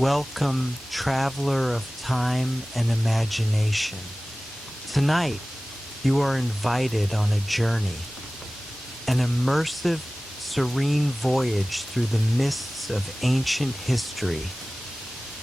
Welcome, traveler of time and imagination. Tonight, you are invited on a journey, an immersive, serene voyage through the mists of ancient history,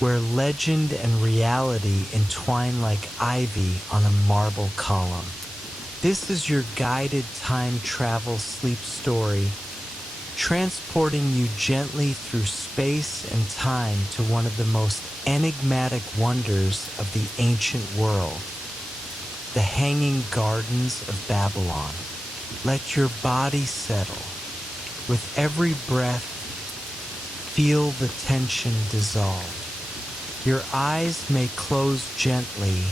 where legend and reality entwine like ivy on a marble column. This is your guided time travel sleep story, transporting you gently through space and time to one of the most enigmatic wonders of the ancient world, the Hanging Gardens of Babylon. Let your body settle. With every breath, feel the tension dissolve. Your eyes may close gently,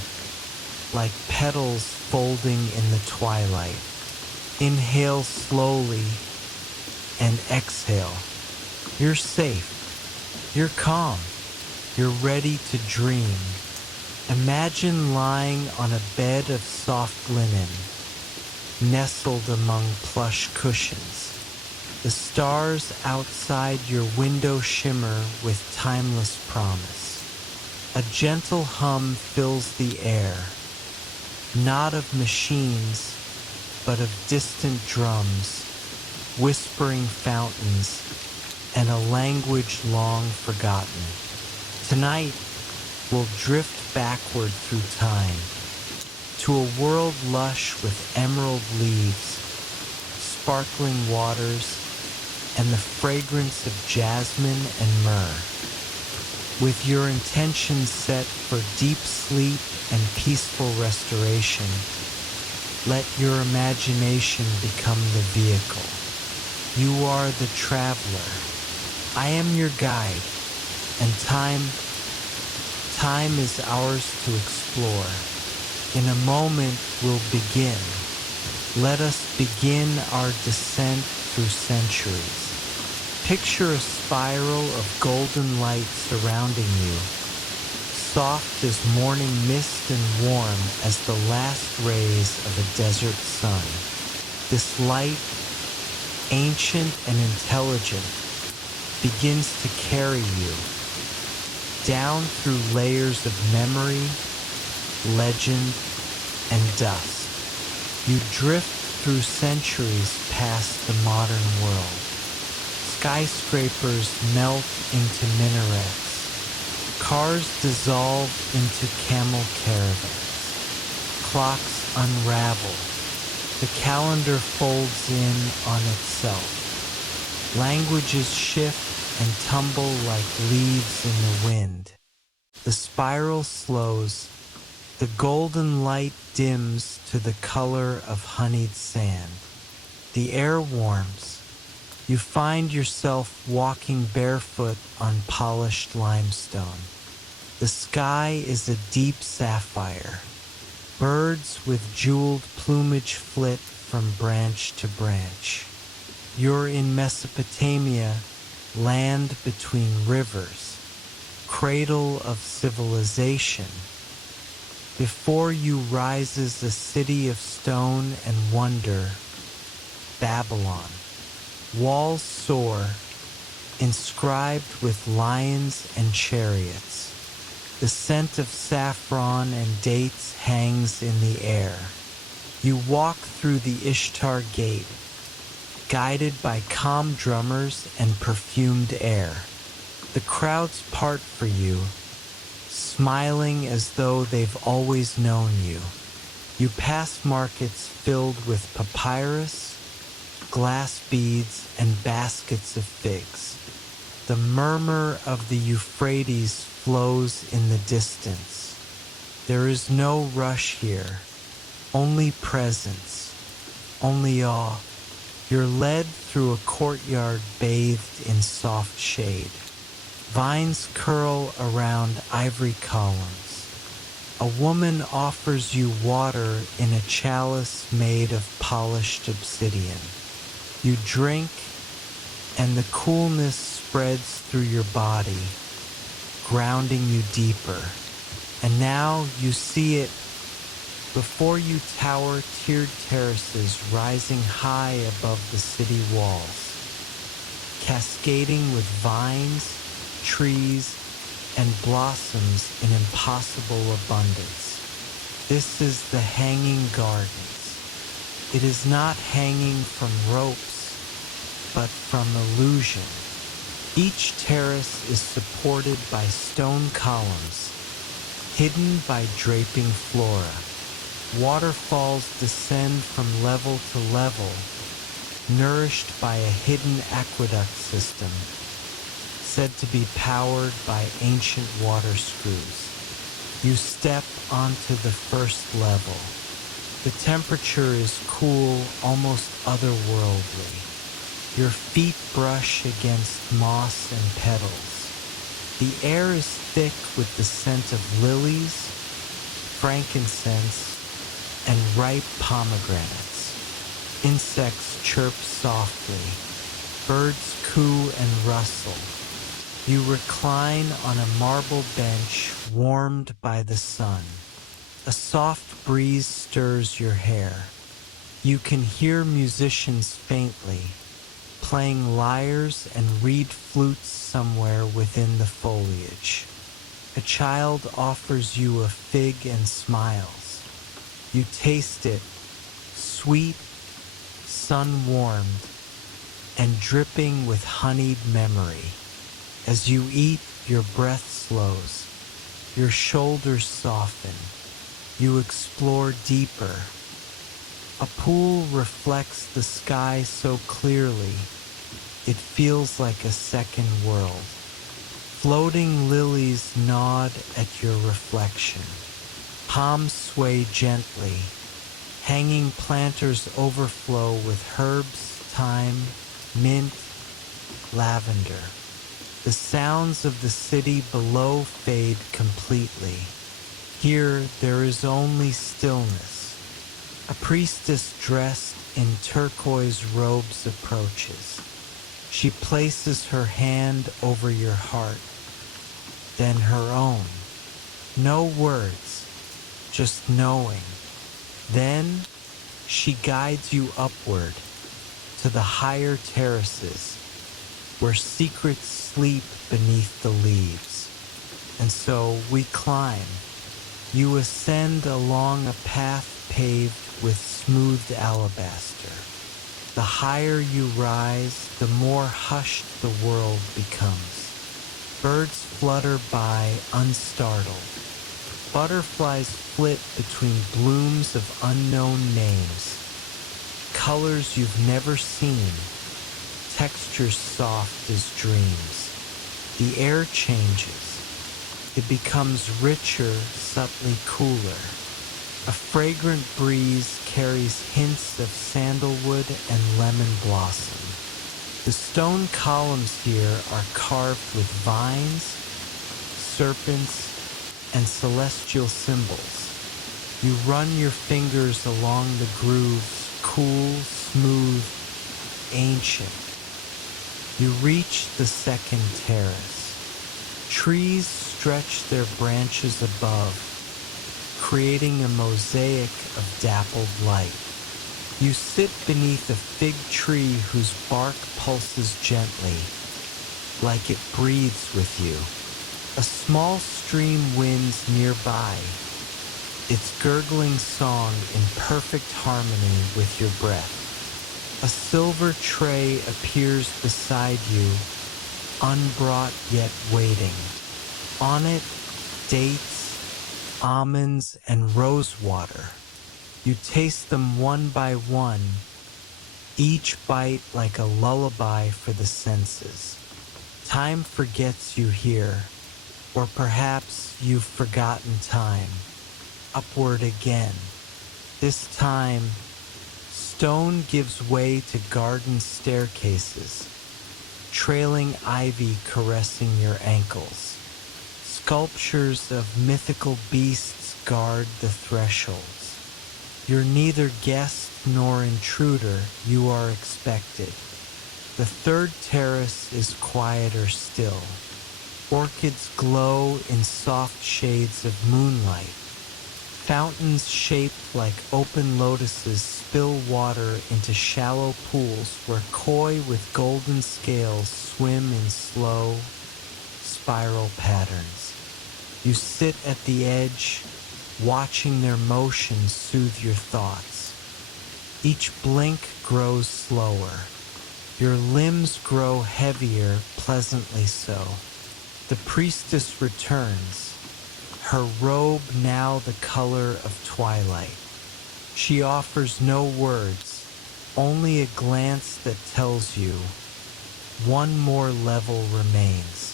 like petals folding in the twilight. Inhale slowly and exhale. You're safe. You're calm. You're ready to dream. Imagine lying on a bed of soft linen, nestled among plush cushions. The stars outside your window shimmer with timeless promise. A gentle hum fills the air, not of machines, but of distant drums, whispering fountains, and a language long forgotten. Tonight, we'll drift backward through time, to a world lush with emerald leaves, sparkling waters, and the fragrance of jasmine and myrrh. With your intentions set for deep sleep and peaceful restoration, let your imagination become the vehicle. You are the traveler. I am your guide, and time is ours to explore. In a moment, we'll begin. Let us begin our descent through centuries. Picture a spiral of golden light surrounding you, soft as morning mist and warm as the last rays of a desert sun. This light, ancient and intelligent, begins to carry you down through layers of memory, legend, and dust. You drift through centuries past the modern world. Skyscrapers melt into minarets. Cars dissolve into camel caravans. Clocks unravel. The calendar folds in on itself. Languages shift and tumble like leaves in the wind. The spiral slows. The golden light dims to the color of honeyed sand. The air warms. You find yourself walking barefoot on polished limestone. The sky is a deep sapphire. Birds with jeweled plumage flit from branch to branch. You're in Mesopotamia, land between rivers, cradle of civilization. Before you rises a city of stone and wonder, Babylon. Walls soar, inscribed with lions and chariots. The scent of saffron and dates hangs in the air. You walk through the Ishtar Gate, guided by calm drummers and perfumed air. The crowds part for you, smiling as though they've always known you. You pass markets filled with papyrus, glass beads, and baskets of figs. The murmur of the Euphrates flows in the distance. There is no rush here, only presence, only awe. You're led through a courtyard bathed in soft shade. Vines curl around ivory columns. A woman offers you water in a chalice made of polished obsidian. You drink, and the coolness spreads through your body, grounding you deeper. And now you see it. Before you tower tiered terraces rising high above the city walls, cascading with vines, trees, and blossoms in impossible abundance. This is the hanging gardens. It is not hanging from ropes, but from illusion. Each terrace is supported by stone columns, hidden by draping flora. Waterfalls descend from level to level, nourished by a hidden aqueduct system, said to be powered by ancient water screws. You step onto the first level. The temperature is cool, almost otherworldly. Your feet brush against moss and petals. The air is thick with the scent of lilies, frankincense, and ripe pomegranates. Insects chirp softly. Birds coo and rustle. You recline on a marble bench warmed by the sun. A soft breeze stirs your hair. You can hear musicians faintly, playing lyres and reed flutes somewhere within the foliage. A child offers you a fig and smiles. You taste it, sweet, sun-warmed, and dripping with honeyed memory. As you eat, your breath slows. Your shoulders soften. You explore deeper. A pool reflects the sky so clearly, it feels like a second world. Floating lilies nod at your reflection. Palms sway gently. Hanging planters overflow with herbs, thyme, mint, lavender. The sounds of the city below fade completely. Here there is only stillness. A priestess dressed in turquoise robes approaches. She places her hand over your heart, then her own. No words, just knowing. Then she guides you upward to the higher terraces where secrets sleep beneath the leaves. And so we climb. You ascend along a path paved with smoothed alabaster. The higher you rise, the more hushed the world becomes. Birds flutter by unstartled. Butterflies flit between blooms of unknown names. Colors you've never seen. Textures soft as dreams. The air changes. It becomes richer, subtly cooler. A fragrant breeze carries hints of sandalwood and lemon blossom. The stone columns here are carved with vines, serpents, and celestial symbols. You run your fingers along the grooves, cool, smooth, ancient. You reach the second terrace. Trees stretch their branches above, creating a mosaic of dappled light. You sit beneath a fig tree whose bark pulses gently, like it breathes with you. A small stream winds nearby, its gurgling song in perfect harmony with your breath. A silver tray appears beside you, unbrought yet waiting. On it, dates, almonds, and rose water. You taste them one by one, each bite like a lullaby for the senses. Time forgets you here, or perhaps you've forgotten time. Upward again. This time, stone gives way to garden staircases, trailing ivy caressing your ankles. Sculptures of mythical beasts guard the thresholds. You're neither guest nor intruder, you are expected. The third terrace is quieter still. Orchids glow in soft shades of moonlight. Fountains shaped like open lotuses spill water into shallow pools where koi with golden scales swim in slow, spiral patterns. You sit at the edge, watching their motion soothe your thoughts. Each blink grows slower. Your limbs grow heavier, pleasantly so. The priestess returns, her robe now the color of twilight. She offers no words, only a glance that tells you, one more level remains.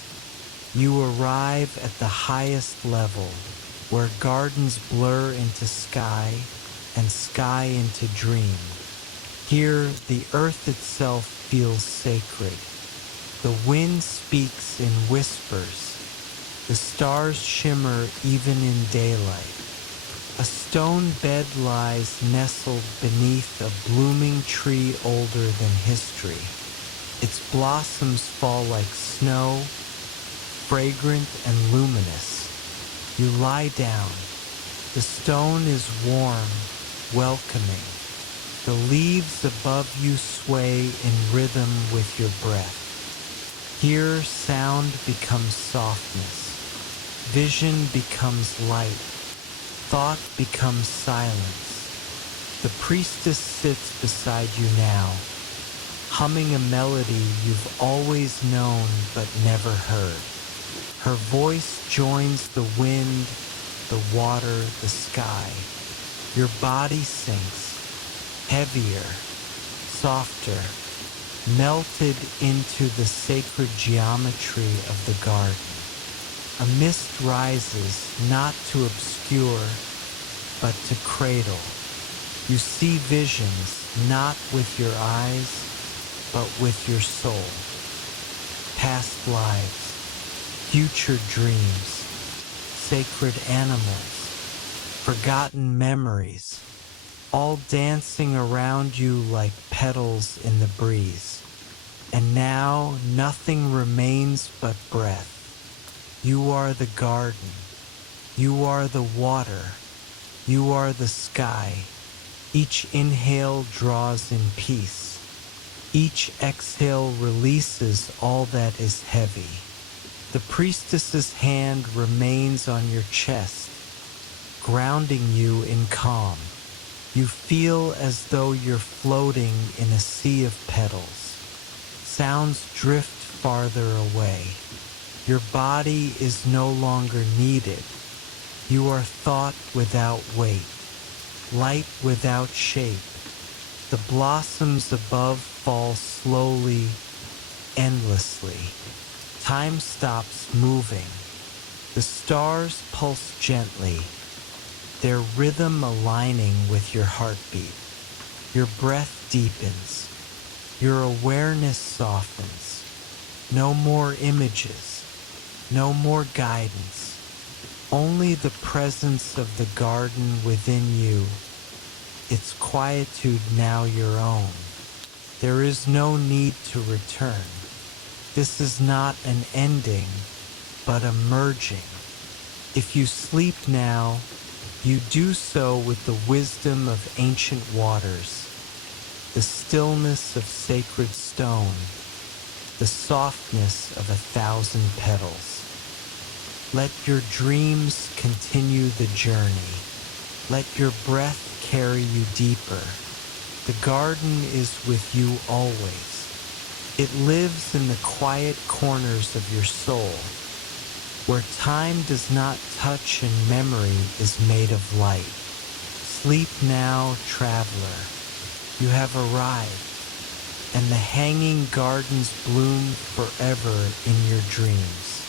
You arrive at the highest level, where gardens blur into sky and sky into dream. Here, the earth itself feels sacred. The wind speaks in whispers. The stars shimmer even in daylight. A stone bed lies nestled beneath a blooming tree older than history. Its blossoms fall like snow, fragrant and luminous. You lie down. The stone is warm, welcoming. The leaves above you sway in rhythm with your breath. Here, sound becomes softness. Vision becomes light. Thought becomes silence. The priestess sits beside you now, humming a melody you've always known but never heard. Her voice joins the wind, the water, the sky. Your body sinks, heavier, softer, melted into the sacred geometry of the garden. A mist rises, not to obscure, but to cradle. You see visions, not with your eyes, but with your soul. Past lives, future dreams, sacred animals, forgotten memories, all dancing around you like petals in the breeze. And now nothing remains but breath. You are the garden. You are the water. You are the sky. Each inhale draws in peace. Each exhale releases all that is heavy. The priestess's hand remains on your chest, grounding you in calm. You feel as though you're floating in a sea of petals. Sounds drift farther away. Your body is no longer needed. You are thought without weight, light without shape. The blossoms above fall slowly, endlessly. Time stops moving. The stars pulse gently, their rhythm aligning with your heartbeat. Your breath deepens. Your awareness softens. No more images. No more guidance. Only the presence of the garden within you. Its quietude now your own. There is no need to return. This is not an ending, but a merging. If you sleep now, you do so with the wisdom of ancient waters, the stillness of sacred stone, the softness of 1,000 petals. Let your dreams continue the journey. Let your breath carry you deeper. The garden is with you always. It lives in the quiet corners of your soul, where time does not touch and memory is made of light. Sleep now, traveler. You have arrived, and the hanging gardens bloom forever in your dreams.